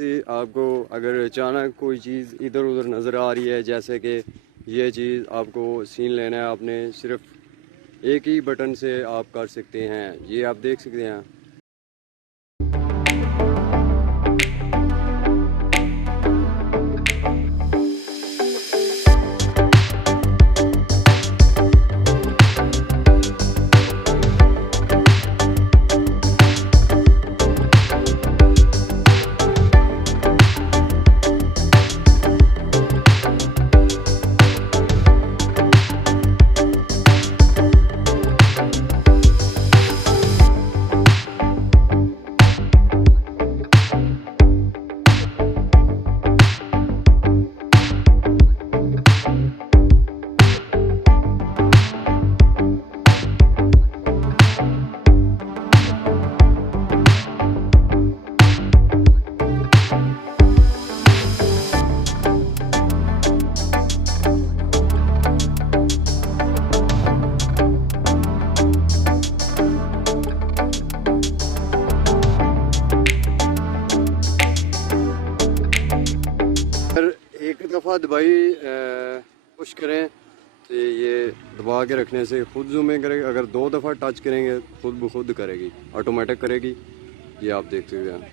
से आपको अगर अचानक कोई चीज़ इधर उधर नज़र आ रही है, जैसे कि ये चीज़ आपको सीन लेना है, आपने सिर्फ एक ही बटन से आप कर सकते हैं। ये आप देख सकते हैं। अगर एक दफ़ा दबाई पुश करें तो ये दबा के रखने से खुद जूमिंग करेगी। अगर दो दफ़ा टच करेंगे खुद ब खुद करेगी, ऑटोमेटिक करेगी। ये आप देख सकते हैं।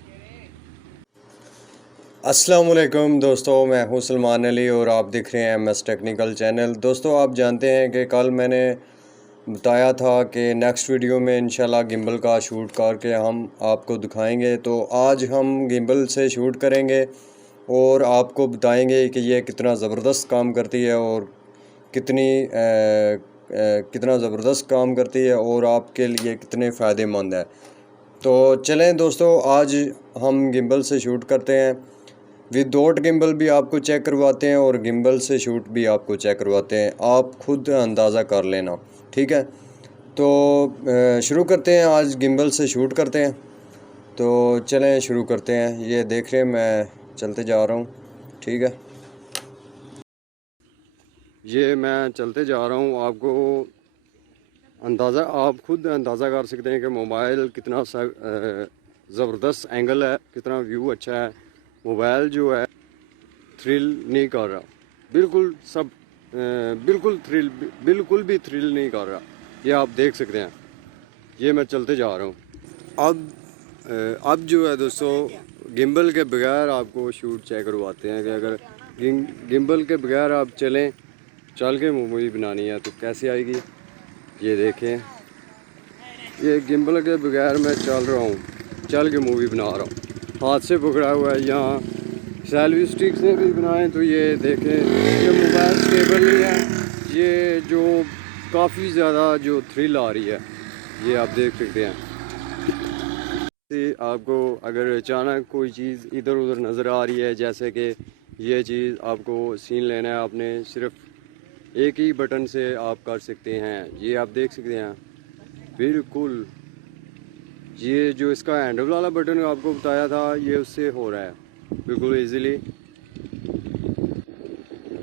अस्सलाम वालेकुम दोस्तों, मैं हूं सलमान अली और आप देख रहे हैं MS टेक्निकल चैनल। दोस्तों, आप जानते हैं कि कल मैंने बताया था कि नेक्स्ट वीडियो में इंशाल्लाह गिम्बल का शूट करके हम आपको दिखाएंगे। तो आज हम गिम्बल से शूट करेंगे और आपको बताएंगे कि ये कितना ज़बरदस्त काम करती है और कितना ज़बरदस्त काम करती है और आपके लिए कितने फ़ायदेमंद है। तो चलें दोस्तों, आज हम गिम्बल से शूट करते हैं। विदाउट गिम्बल भी आपको चेक करवाते हैं और गिम्बल से शूट भी आपको चेक करवाते हैं। आप खुद अंदाज़ा कर लेना, ठीक है। तो शुरू करते हैं, आज गिम्बल से शूट करते हैं। तो चलें शुरू करते हैं। ये देख रहे हैं, मैं चलते जा रहा हूँ, ठीक है। ये मैं चलते जा रहा हूँ। आपको अंदाज़ा, आप खुद अंदाज़ा कर सकते हैं कि मोबाइल कितना ज़बरदस्त एंगल है, कितना व्यू अच्छा है। मोबाइल जो है थ्रिल नहीं कर रहा, बिल्कुल बिल्कुल भी थ्रिल नहीं कर रहा। ये आप देख सकते हैं। ये मैं चलते जा रहा हूँ। अब जो है दोस्तों, गिम्बल के बगैर आपको शूट चेक करवाते हैं कि अगर गिम्बल के बगैर आप चल के मूवी बनानी है तो कैसे आएगी। ये देखें, ये गिम्बल के बगैर मैं चल रहा हूँ, चल के मूवी बना रहा हूँ। हाथ से पकड़ा हुआ है, यहाँ सेल्फी स्टिक से भी बनाएं तो ये देखें, ये मोबाइल स्टेबल नहीं है। ये जो काफ़ी ज़्यादा जो थ्रिल आ रही है, ये आप देख सकते हैं। आपको अगर अचानक कोई चीज़ इधर उधर नज़र आ रही है, जैसे कि ये चीज़ आपको सीन लेना है, आपने सिर्फ एक ही बटन से आप कर सकते हैं। ये आप देख सकते हैं बिल्कुल। ये जो इसका हैंडल वाला बटन आपको बताया था, ये उससे हो रहा है बिल्कुल इजीली।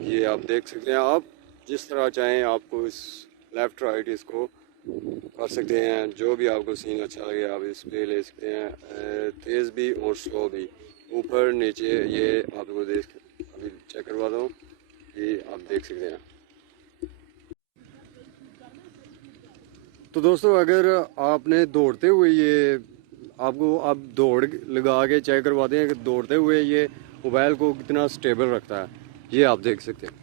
ये आप देख सकते हैं। आप जिस तरह चाहें आपको इस लेफ़्ट राइट इसको कर सकते हैं। जो भी आपको सीन अच्छा लगे आप इस पे ले सकते हैं, तेज़ भी और स्लो भी, ऊपर नीचे। ये आपको अभी चेक करवाता हूँ, ये आप देख सकते हैं। तो दोस्तों, अगर आपने दौड़ते हुए ये आपको आप दौड़ लगा के चेक करवाते हैं कि दौड़ते हुए ये मोबाइल को कितना स्टेबल रखता है। ये आप देख सकते हैं।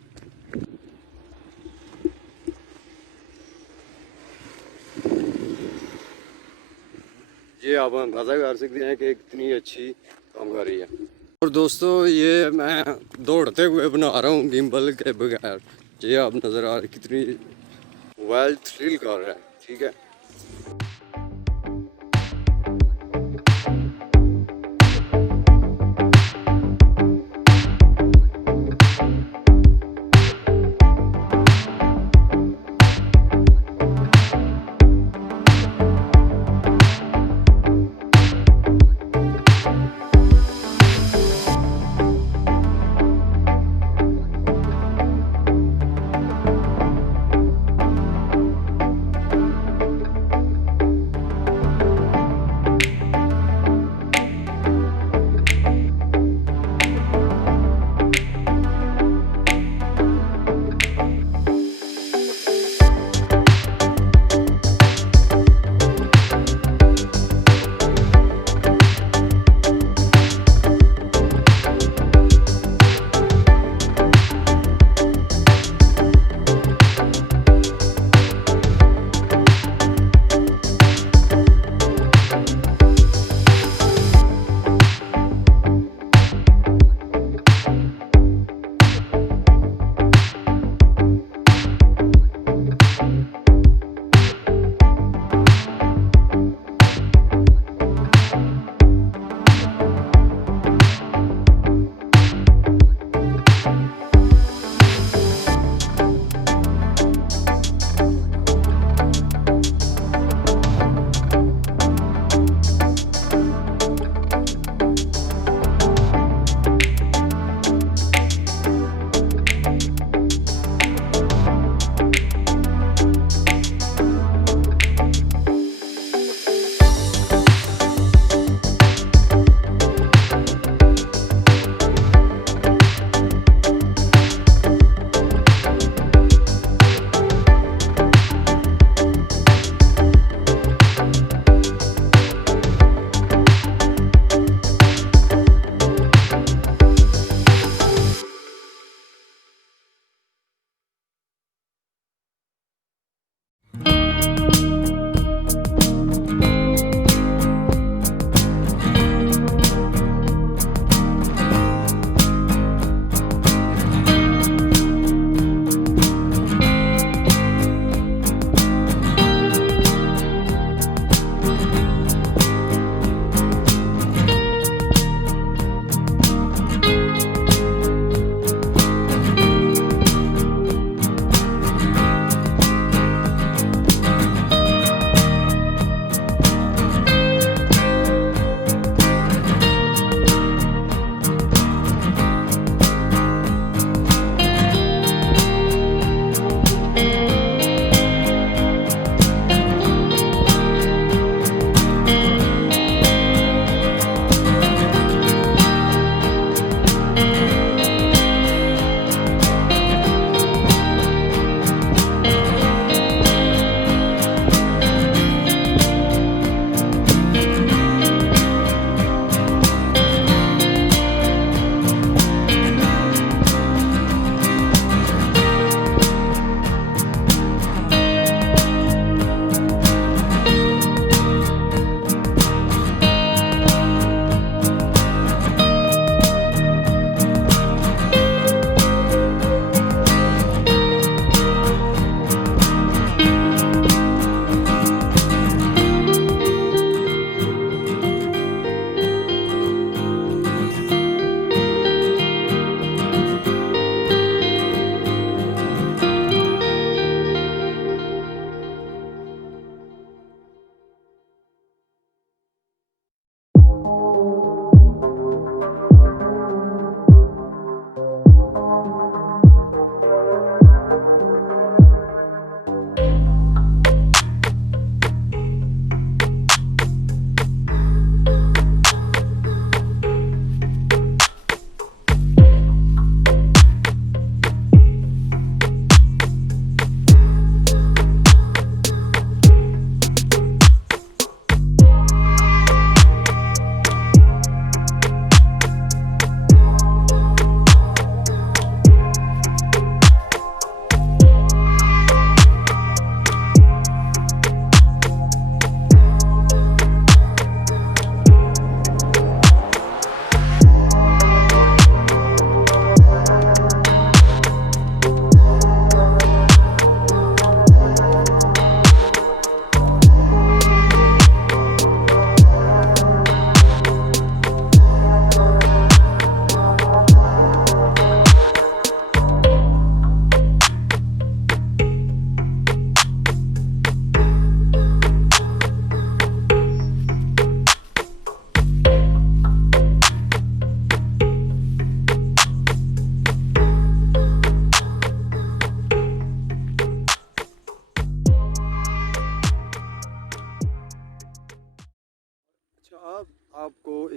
ये आप अंदाज़ा कर सकते हैं कि कितनी अच्छी काम कर रही है। और दोस्तों, ये मैं दौड़ते हुए बना रहा हूँ गिम्बल के बगैर। ये आप नज़र आ रही कितनी मोबाइल थ्रिल कर रहा है, ठीक है।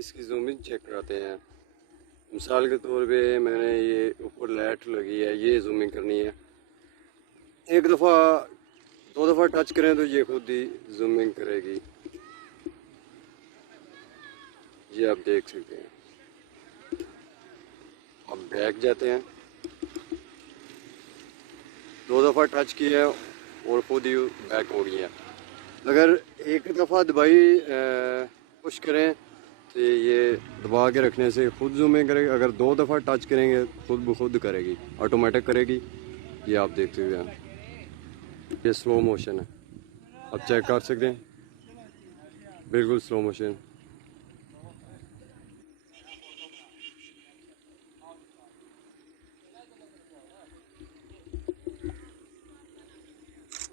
इसकी जूमिंग चेक कराते हैं। मिसाल के तौर पे मैंने ये ऊपर लाइट लगी है, ये जूमिंग करनी है। एक दफ़ा 2 दफ़ा टच करें तो ये खुद ही जूमिंग करेगी, ये आप देख सकते हैं। अब बैक जाते हैं, 2 दफ़ा टच किया और खुद ही बैक हो गई है। अगर एक दफ़ा दबाई पुश करें तो ये दबा के रखने से खुद जूमिंग करेगी। अगर 2 दफ़ा टच करेंगे खुद ब खुद करेगी, ऑटोमेटिक करेगी। ये आप देख सकते हैं, ये स्लो मोशन है, आप चेक कर सकते हैं, बिल्कुल स्लो मोशन।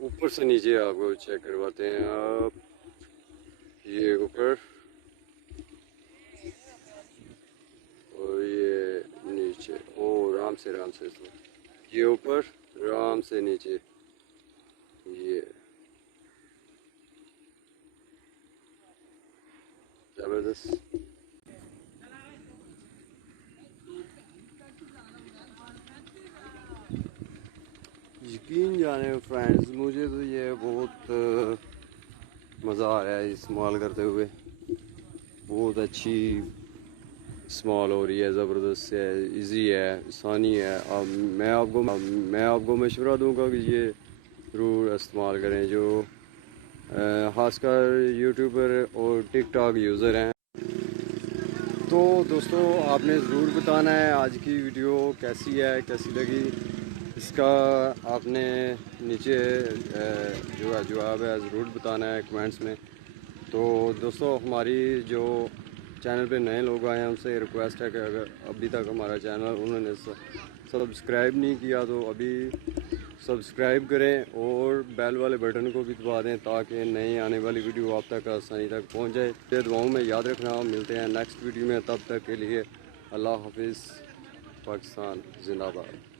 ऊपर से नीचे आपको चेक करवाते हैं। आप ये ऊपर और ये नीचे, ओ आराम से ये ऊपर आराम से नीचे, ये जबरदस्त। यकीन जाने फ्रेंड्स, मुझे तो ये बहुत मज़ा आ रहा है इस्तेमाल करते हुए। बहुत अच्छी इस्तेमाल हो रही है, ज़बरदस्त है, इजी है, आसानी है। अब मैं आपको मशवरा दूंगा कि ये ज़रूर इस्तेमाल करें, जो ख़ासकर यूट्यूबर और टिकटॉक यूज़र हैं। तो दोस्तों, आपने ज़रूर बताना है आज की वीडियो कैसी है, कैसी लगी। इसका आपने नीचे जो है जवाब है ज़रूर बताना है कमेंट्स में। तो दोस्तों, हमारी जो चैनल पे नए लोग आए हैं उनसे रिक्वेस्ट है कि अगर अभी तक हमारा चैनल उन्होंने सब्सक्राइब नहीं किया तो अभी सब्सक्राइब करें और बेल वाले बटन को भी दबा दें ताकि नई आने वाली वीडियो आप तक आसानी तक पहुंच जाए। ये दुआओं में याद रखना। मिलते हैं नेक्स्ट वीडियो में, तब तक के लिए अल्लाह हाफिज़। पाकिस्तान जिंदाबाद।